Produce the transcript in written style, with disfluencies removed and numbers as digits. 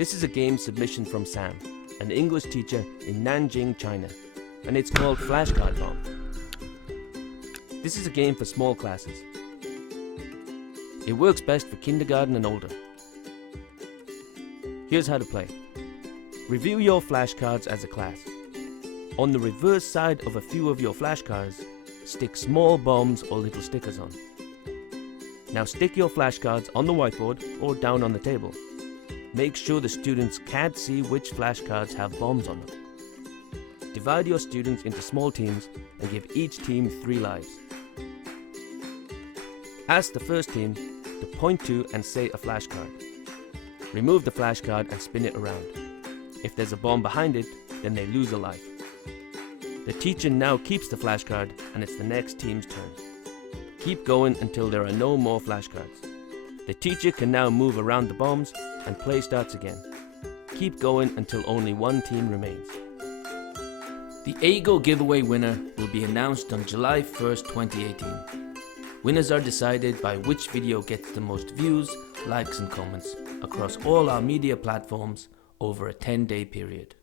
This is a game submission from Sam, an English teacher in Nanjing, China, and it's called Flashcard Bomb. This is a game for small classes. It works best for kindergarten and older. Here's how to play. Review your flashcards as a class. On the reverse side of a few of your flashcards, stick small bombs or little stickers on. Now stick your flashcards on the whiteboard or down on the table. Make sure the students can't see which flashcards have bombs on them. Divide your students into small teams and give each team 3 lives. Ask the first team to point to and say a flashcard. Remove the flashcard and spin it around. If there's a bomb behind it, then they lose a life. The teacher now keeps the flashcard and it's the next team's turn. Keep going until there are no more flashcards. The teacher can now move around the bombs and play starts again. Keep going until only one team remains. The AGO giveaway winner will be announced on July 1st, 2018. Winners are decided by which video gets the most views, likes and comments across all our media platforms over a 10-day period.